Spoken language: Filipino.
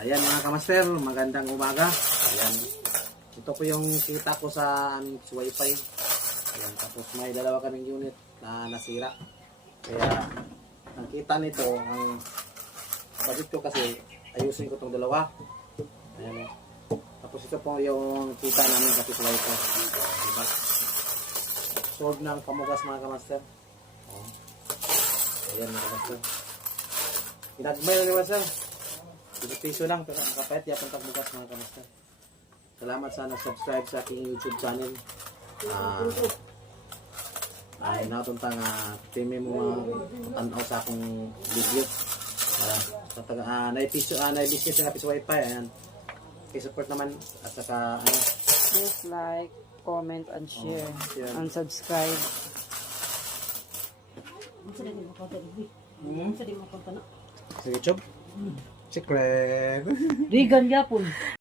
Ayan mga kamaster, magandang umaga. Ayan. Ito po yung kita ko sa aming wifi. Ayan, tapos may dalawa kaming unit na nasira. Kaya ang kita nito, ang budget ko kasi ayusin ko itong dalawa. Ayan. Tapos ito po yung kita namin kasi sa wifi. Diba? Solve ng pamugas mga kamaster. Oh. Ayan mga kamaster. Pinagmay lang naman sir. 10 piso lang pero ang kapait yapang pagbukas mga kamaster. Salamat sa nag-subscribe sa aking YouTube channel. Ay natutang timi mo tanaw sa akong video. Na-business sa kapis wifi. Ayan. I-support naman at saka Please like, comment, and share. Share. And subscribe. sa YouTube. Secret. Vegan yapon.